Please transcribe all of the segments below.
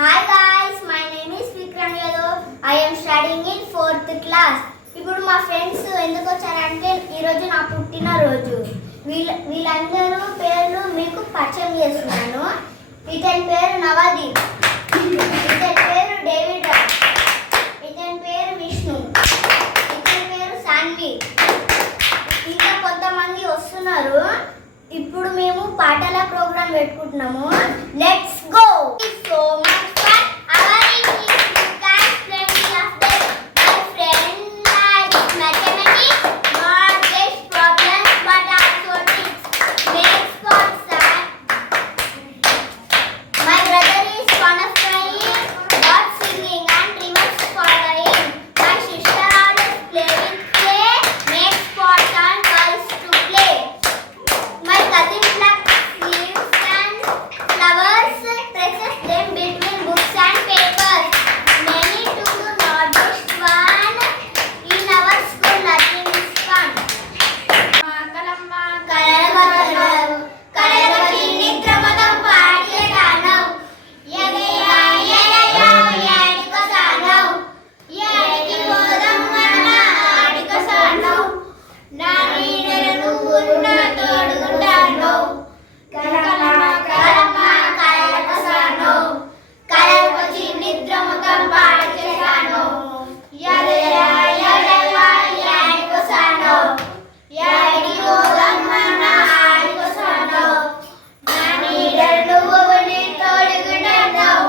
Hi guys, my name is Vikram Yadav. I am studying in 4th class. ఇప్పుడు మా friends ఎందుకు వచ్చారంటే ఈరోజు నా పుట్టినరోజు. వీళ్ళందరూ పేర్లు మీకు పరిచయం చేస్తున్నాను. ఇతని పేరు నవదీప్, ఇతని పేరు డేవిడ్, ఇతని పేరు విష్ణు, ఇతని పేరు సాన్వి. ఇంకా కొంతమంది వస్తున్నారు. ఇప్పుడు మేము పాటల ప్రోగ్రామ్ పెట్టుకుంటున్నాము. Let's go. So much fun. Our English class friends of the my friend likes mathematics, not just problems but also tricks. Makes for sad. My brother is fond of crying, birds singing and rivers following. My sister always play with clay, makes pots and toys to play. My cousin plucks leaves and flowers, presses them between books and papers. Many to do, not just one. In our school, nothing is fun. Kalamba, Kalagavaru, Kalagavati, Nitramadam, Padiyatanav, Yagaya, Yagaya, Yadikasanav, Yadikivodam, Mana, Adikasanav, Nani, Neranu, Urna, Todugundanav, Kalama, Kalama, Kalakasanav, Kalagavati, Nitramadam, Padiyatanav, Yagaya, Yagaya, Yadikasanav, Yadikivodam, Mana, Adikasanav, Nani, Neranu, Urna, Todugundanav.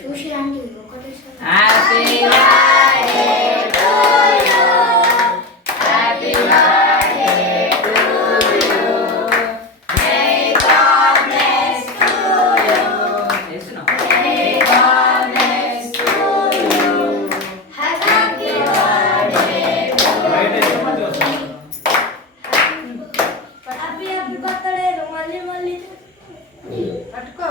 చూసి రండి ఒకటేసారి. Happy birthday to you. Happy birthday to you. May God bless to you. May God bless to you. Happy birthday to you. Happy birthday మళ్ళీ మళ్ళీ పట్టుకో.